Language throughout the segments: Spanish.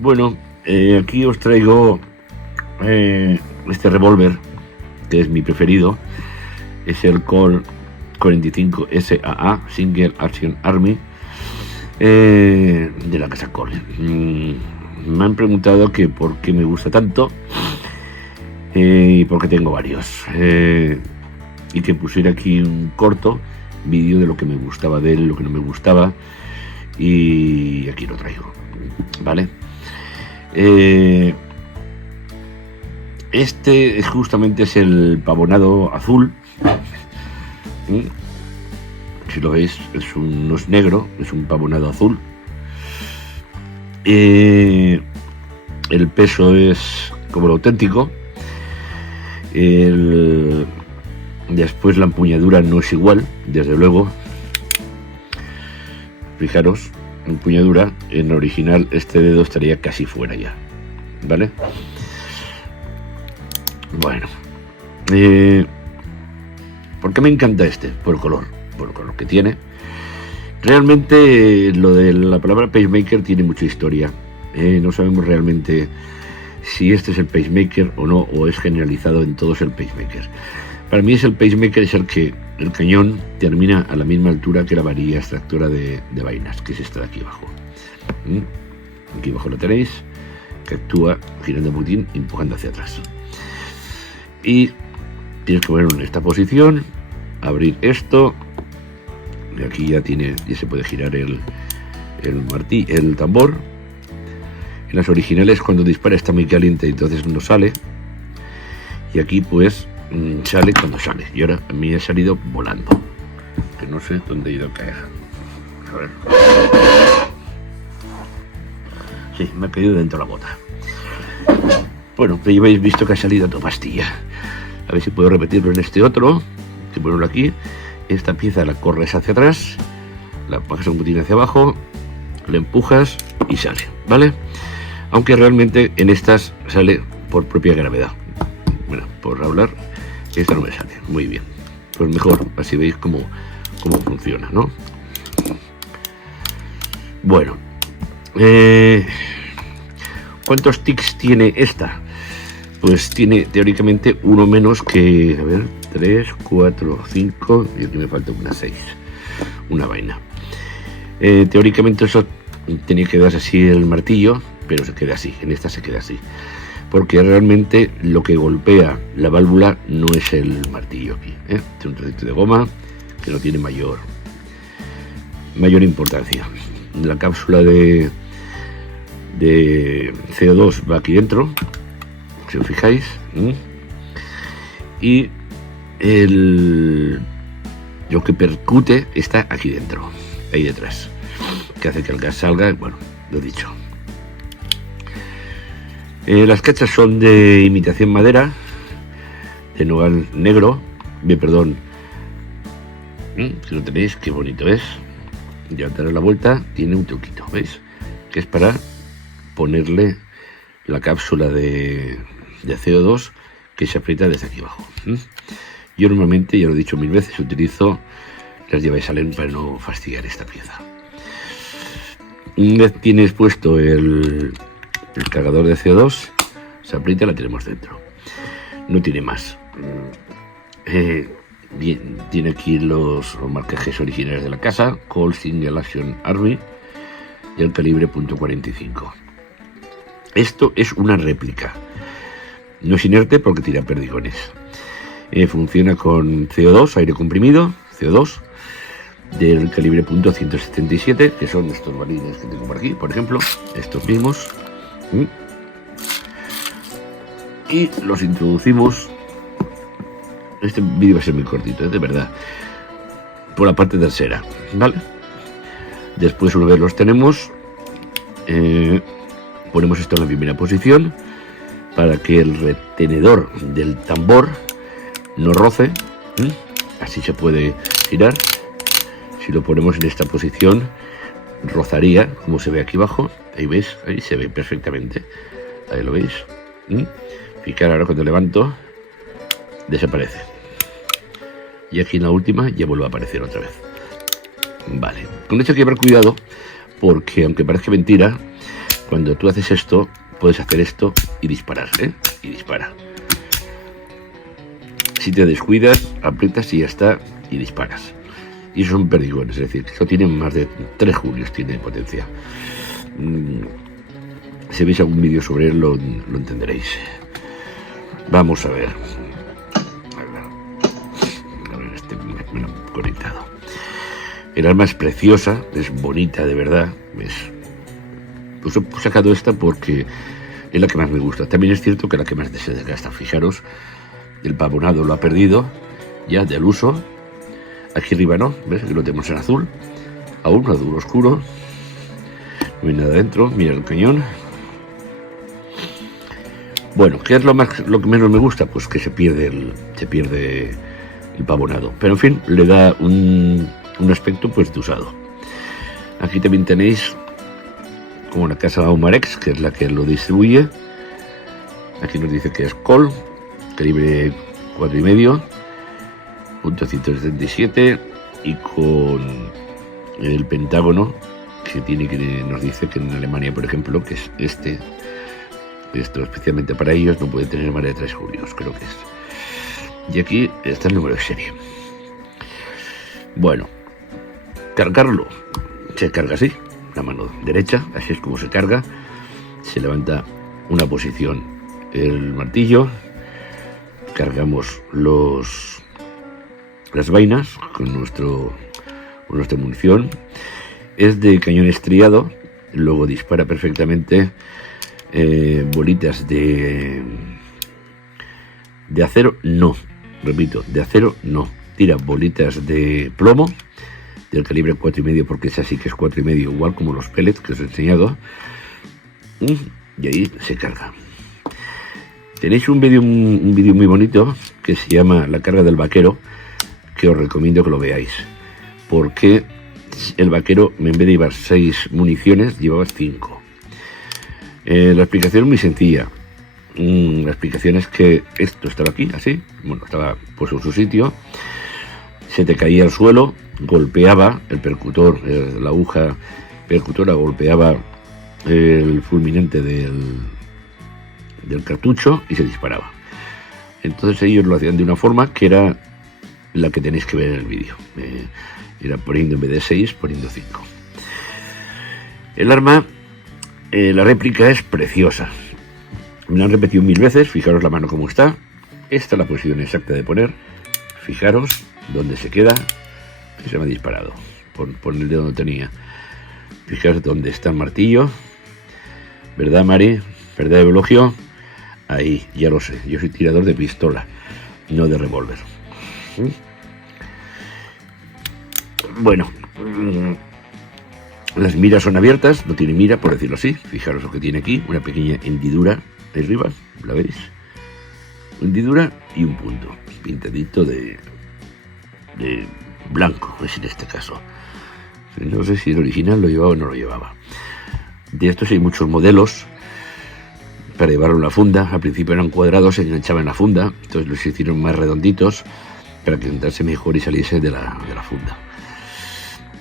Bueno, aquí os traigo este revólver, que es mi preferido. Es el Colt 45 SAA, Single Action Army, de la casa Colt. Me han preguntado que por qué me gusta tanto, y porque tengo varios, y que pusiera aquí un corto vídeo de lo que me gustaba de él, lo que no me gustaba, y aquí lo traigo, ¿vale? Este justamente es el pavonado azul. Si lo veis, no es negro, es un pavonado azul. El peso es como lo auténtico. Después la empuñadura no es igual, desde luego. Fijaros, empuñadura, en el original este dedo estaría casi fuera ya, ¿vale? Bueno, ¿por qué me encanta este? Por el color que tiene. Realmente lo de la palabra pacemaker tiene mucha historia. No sabemos realmente si este es el pacemaker o no, o es generalizado en todos el pacemaker. Para mí el pacemaker es el que el cañón termina a la misma altura que la varilla extractora de vainas, que es esta de aquí abajo. Aquí abajo lo tenéis, que actúa girando el botín, empujando hacia atrás. Y tienes que ponerlo en esta posición, abrir esto, y aquí ya se puede girar el tambor. En las originales, cuando dispara está muy caliente, entonces no sale, y aquí pues sale cuando sale. Y ahora a mí ha salido volando, que no sé dónde he ido a caer. A ver. Sí, me ha caído dentro de la bota. Bueno, ya habéis visto que ha salido toda pastilla. A ver si puedo repetirlo en este otro. Que ponerlo aquí. Esta pieza la corres hacia atrás, la bajas un botín hacia abajo, la empujas y sale, ¿vale? Aunque realmente en estas sale por propia gravedad. Bueno, por hablar, esta no me sale muy bien. Pues mejor, así veis cómo funciona, ¿no? Bueno, ¿cuántos tics tiene esta? Pues tiene teóricamente uno menos que, a ver, 3, 4, 5, y aquí me falta una 6, una vaina. Teóricamente eso tenía que darse así el martillo, pero se queda así, en esta se queda así. Porque realmente lo que golpea la válvula no es el martillo aquí, ¿eh? Es un trocito de goma que no tiene mayor importancia. La cápsula de CO2 va aquí dentro, si os fijáis, y lo que percute está aquí dentro, ahí detrás, que hace que el gas salga. Bueno, lo he dicho. Las cachas son de imitación madera, de nogal negro. Bien, perdón, si lo tenéis, qué bonito es. Ya daré la vuelta, tiene un truquito, ¿veis? Que es para ponerle la cápsula de CO2 que se aprieta desde aquí abajo. Yo normalmente, ya lo he dicho mil veces, utilizo las llaves Allen para no fastidiar esta pieza. Una vez tienes puesto el cargador de CO2, se aprieta y la tenemos dentro. No tiene más. Bien, tiene aquí los marcajes originales de la casa, Colt Single Action Army, y el calibre .45. Esto es una réplica. No es inerte porque tira perdigones. Funciona con CO2, aire comprimido, CO2, del calibre .177, que son estos balines que tengo por aquí, por ejemplo, estos mismos. Y los introducimos. Este vídeo va a ser muy cortito, de verdad, por la parte trasera, ¿vale? Después, una vez los tenemos, ponemos esto en la primera posición para que el retenedor del tambor no roce. Así se puede girar. Si lo ponemos en esta posición, rozaría, como se ve aquí abajo. Ahí veis, ahí se ve perfectamente. Ahí lo veis. Fijar, ahora cuando levanto, desaparece. Y aquí en la última ya vuelve a aparecer otra vez. Vale, con esto hay que llevar cuidado, porque aunque parezca mentira, cuando tú haces esto, puedes hacer esto y disparar, y dispara. Si te descuidas, aprietas y ya está, y disparas. Y eso es un perdigón, es decir, esto tiene más de 3 julios, tiene potencia. Si veis algún vídeo sobre él, lo entenderéis. Vamos a ver. A ver, me lo he conectado. El arma es preciosa, es bonita de verdad. Pues he sacado esta porque es la que más me gusta. También es cierto que la que más se desgasta. Fijaros, el pavonado lo ha perdido ya del uso. Aquí arriba no, ¿ves? Aquí lo tenemos en azul. Aún azul oscuro. No hay nada dentro. Mira el cañón. Bueno, ¿qué es lo que menos me gusta? Pues que se pierde el pavonado. Pero en fin, le da un aspecto pues de usado. Aquí también tenéis como la casa Aumarex, que es la que lo distribuye. Aquí nos dice que es Col, calibre 4,5, punto 177, y con el pentágono que nos dice que en Alemania, por ejemplo, que es esto especialmente para ellos, no puede tener más de 3 julios, creo que es. Y aquí está el número de serie. Bueno, cargarlo se carga así, la mano derecha, así es como se carga. Se levanta una posición el martillo, cargamos las vainas con nuestra munición. Es de cañón estriado, luego dispara perfectamente bolitas de acero, no, repito, de acero no, tira bolitas de plomo del calibre 4,5, porque esa sí que es 4,5, igual como los pellets que os he enseñado, y ahí se carga. Tenéis un vídeo muy bonito que se llama La carga del vaquero, que os recomiendo que lo veáis, porque el vaquero, en vez de llevar 6 municiones, llevaba 5. La explicación es muy sencilla. La explicación es que esto estaba aquí, así, bueno, estaba puesto en su sitio, se te caía al suelo, golpeaba el percutor, la aguja percutora golpeaba el fulminante del cartucho y se disparaba. Entonces ellos lo hacían de una forma que era la que tenéis que ver en el vídeo. Era poniendo, en vez de 6, poniendo 5. El arma, la réplica es preciosa. Me la han repetido 1000 veces. Fijaros la mano como está. Esta es la posición exacta de poner. Fijaros dónde se queda. Se me ha disparado. Pon el dedo donde tenía. Fijaros dónde está el martillo. ¿Verdad, Mari? ¿Verdad, Eulogio? Ahí, ya lo sé. Yo soy tirador de pistola, no de revólver. Bueno, las miras son abiertas, no tiene mira, por decirlo así. Fijaros lo que tiene aquí, una pequeña hendidura de arriba, ¿la veis? Hendidura y un punto pintadito de blanco, es en este caso. No sé si el original lo llevaba o no lo llevaba. De estos hay muchos modelos para llevarlo en la funda. Al principio eran cuadrados, se enganchaban en la funda, entonces los hicieron más redonditos para que entrase mejor y saliese de la funda.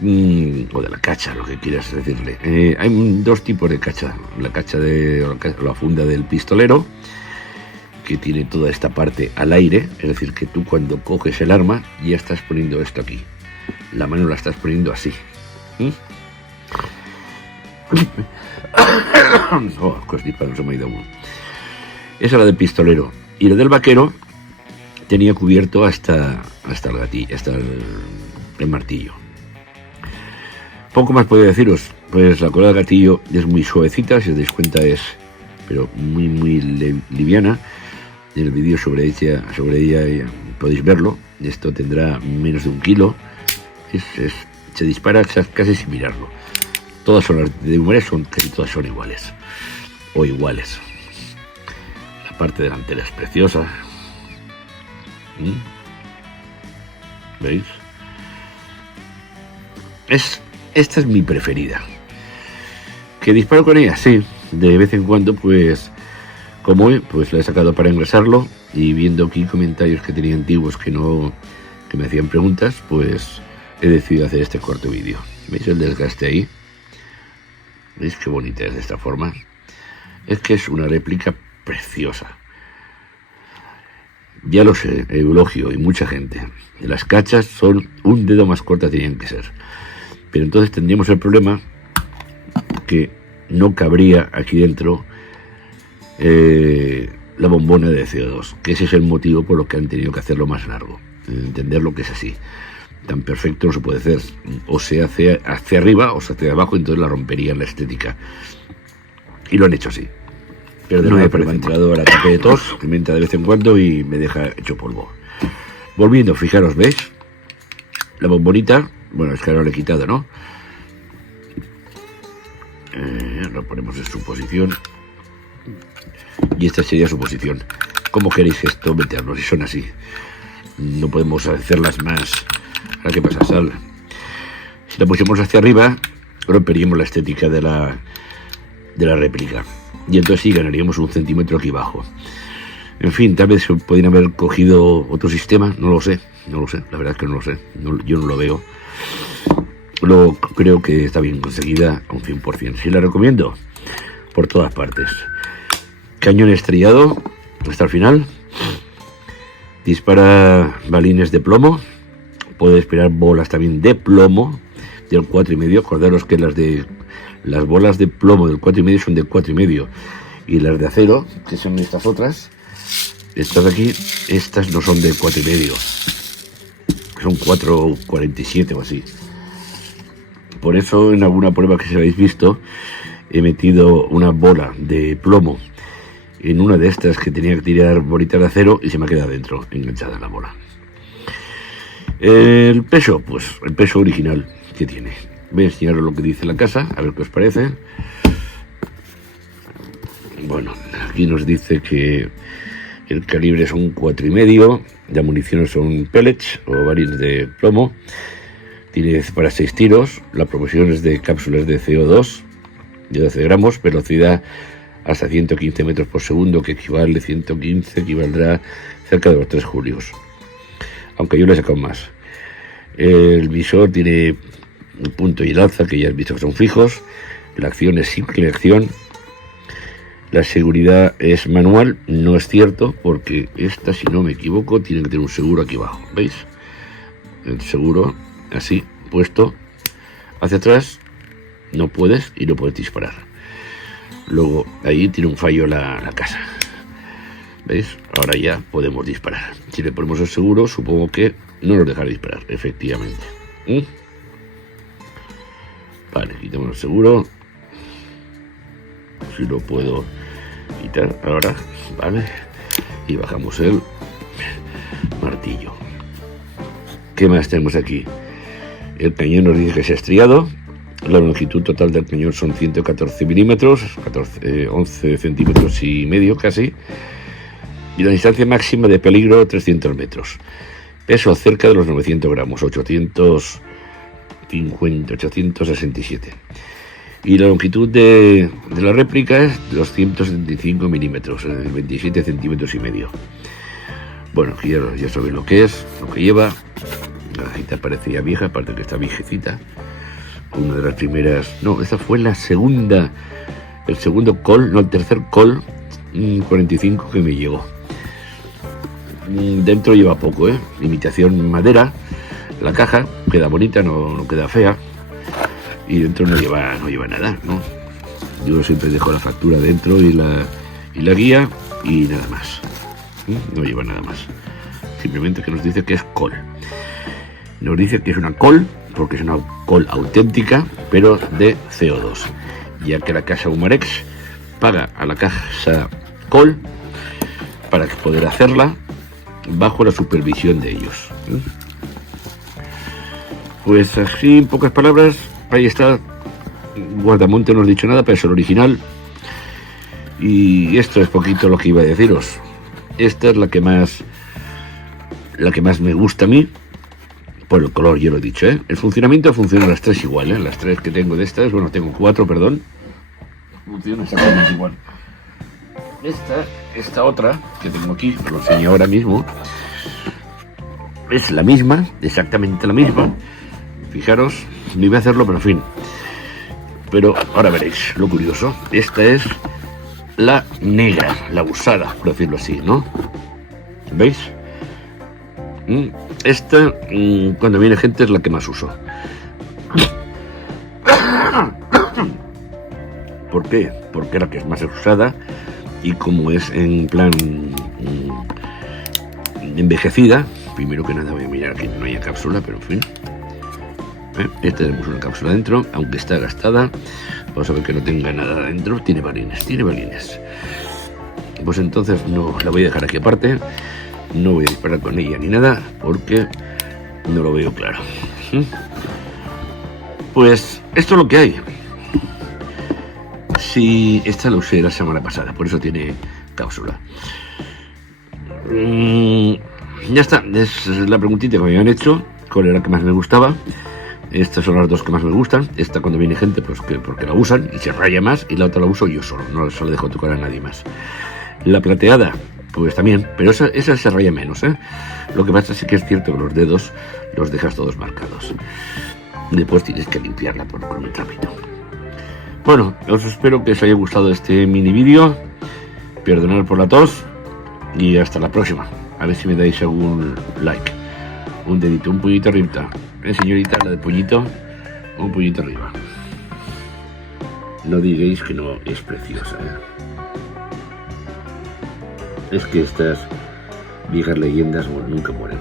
O de la cacha, lo que quieras decirle. Hay 2 tipos de cacha. La cacha la funda del pistolero, que tiene toda esta parte al aire, es decir, que tú cuando coges el arma ya estás poniendo esto aquí. La mano la estás poniendo así. Constipado, se me ha ido uno. Esa es la del pistolero. Y la del vaquero tenía cubierto hasta el gatillo, hasta el martillo. Poco más puedo deciros. Pues la cola del gatillo es muy suavecita, si os dais cuenta es, pero muy liviana. En el vídeo sobre ella podéis verlo. Esto tendrá menos de 1 kilo. Se dispara casi sin mirarlo. Todas son las de Aumarex, casi todas son iguales o iguales. La parte delantera es preciosa. ¿Veis? Esta es mi preferida. ¿Que disparo con ella? Sí, de vez en cuando, pues como hoy, pues la he sacado para engrasarlo, y viendo aquí comentarios que tenía antiguos que me hacían preguntas, pues he decidido hacer este corto vídeo. ¿Veis el desgaste ahí? ¿Veis qué bonita es de esta forma? Es que es una réplica preciosa. Ya lo sé, Eulogio y mucha gente. Las cachas son un dedo más cortas, tenían que ser. Pero entonces tendríamos el problema que no cabría aquí dentro la bombona de CO2, que ese es el motivo por lo que han tenido que hacerlo más largo. Entender lo que es así. Tan perfecto no se puede hacer. O se hace hacia arriba o se hace abajo, entonces la rompería la estética. Y lo han hecho así. Pero de nuevo, me ha entrado al ataque de tos, que me entra de vez en cuando y me deja hecho polvo. Volviendo, fijaros, ¿veis? La bombonita, bueno, es que ahora lo he quitado, ¿no? Lo ponemos en su posición. Y esta sería su posición. ¿Cómo queréis esto meterlo? Si son así. No podemos hacerlas más. Ahora, ¿qué pasa, Sal? Si la pusiéramos hacia arriba, romperíamos la estética de la réplica. Y entonces sí, ganaríamos 1 centímetro aquí abajo. En fin, tal vez podrían haber cogido otro sistema, no lo sé, la verdad es que no lo sé, yo no lo veo. Creo que está bien conseguida a un 100%. Sí la recomiendo, por todas partes. Cañón estrellado hasta el final. Dispara balines de plomo. Puede disparar bolas también de plomo, del 4,5. Acordaros que las bolas de plomo del 4,5 son del 4,5. Y las de acero, que son estas otras, estas de aquí, estas no son de 4,5. Son 4,47 o así. Por eso en alguna prueba que se habéis visto, he metido una bola de plomo en una de estas que tenía que tirar bolitas de acero y se me ha quedado dentro, enganchada en la bola. El peso, pues el peso original que tiene. Voy a enseñaros lo que dice la casa, a ver qué os parece. Bueno, aquí nos dice que el calibre son 4,5, la munición son pellets o balines de plomo. Tiene para 6 tiros, la proporción es de cápsulas de CO2 de 12 gramos, velocidad hasta 115 metros por segundo, que equivale 115, equivaldrá cerca de los 3 julios. Aunque yo le he sacado más. El visor tiene el punto y el alza, que ya has visto que son fijos. La acción es simple acción. La seguridad es manual, no es cierto, porque esta, si no me equivoco, tiene que tener un seguro aquí abajo. ¿Veis? El seguro, así, puesto hacia atrás, no puedes y no puedes disparar. Luego, ahí tiene un fallo la casa. ¿Veis? Ahora ya podemos disparar. Si le ponemos el seguro, supongo que no nos dejará disparar, efectivamente. Vale, quitamos el seguro. Si lo puedo quitar ahora, vale. Y bajamos el martillo. ¿Qué más tenemos aquí? El cañón nos dice que se ha estriado. La longitud total del cañón son 114 milímetros, 11 centímetros y medio casi. Y la distancia máxima de peligro 300 metros. Peso cerca de los 900 gramos, 867. Y la longitud de la réplica es 275 milímetros, 27 centímetros y medio. Bueno, aquí ya sabéis lo que es, lo que lleva. La cajita parecía vieja, aparte que está viejecita. Una de las primeras... No, esta fue la segunda... El segundo call, no, el tercer call 45 que me llegó. Dentro lleva poco, imitación madera. La caja queda bonita, no queda fea. Y dentro no lleva nada, ¿no? Yo siempre dejo la factura dentro y la guía y nada más. No lleva nada más. Simplemente que nos dice que es call. Nos dice que es una call, porque es una call auténtica, pero de CO2. Ya que la casa Humarex paga a la casa call para poder hacerla bajo la supervisión de ellos. Pues así, en pocas palabras, ahí está. Guardamonte no os he dicho nada, pero es el original. Y esto es poquito lo que iba a deciros. Esta es la que más me gusta a mí. Por el color, yo lo he dicho, El funcionamiento funciona las tres igual, Las tres que tengo de estas, bueno, tengo 4, perdón. Funciona exactamente igual. Esta otra que tengo aquí, os lo enseño ahora mismo. Es la misma, exactamente la misma. Fijaros, no iba a hacerlo, pero en fin. Pero ahora veréis lo curioso. Esta es la negra, la usada, por decirlo así, ¿no? ¿Veis? Esta, cuando viene gente, es la que más uso. ¿Por qué? Porque es la que es más usada y como es en plan envejecida, primero que nada voy a mirar que no haya cápsula, pero en fin. Esta tenemos una cápsula dentro, aunque está gastada. Vamos a ver que no tenga nada dentro. Tiene balines, tiene balines. Pues entonces no la voy a dejar aquí aparte. No voy a disparar con ella ni nada porque no lo veo claro. Pues esto es lo que hay. Si esta la usé la semana pasada, por eso tiene cápsula. Ya está, es la preguntita que me habían hecho. ¿Cuál era la que más me gustaba? Estas son las dos que más me gustan. Esta cuando viene gente, pues porque la usan y se raya más, y la otra la uso yo solo, no se la dejo tocar a nadie más. La plateada, pues también, pero esa se raya menos, ¿eh? Lo que pasa es que es cierto que los dedos los dejas todos marcados. Después tienes que limpiarla con un trapito. Bueno, os espero que os haya gustado este mini vídeo. Perdonad por la tos y hasta la próxima. A ver si me dais algún like. Un dedito, un puñito arriba. Señorita, la de puñito, un puñito arriba. No digáis que no es preciosa, ¿eh? Es que estas viejas leyendas nunca mueren.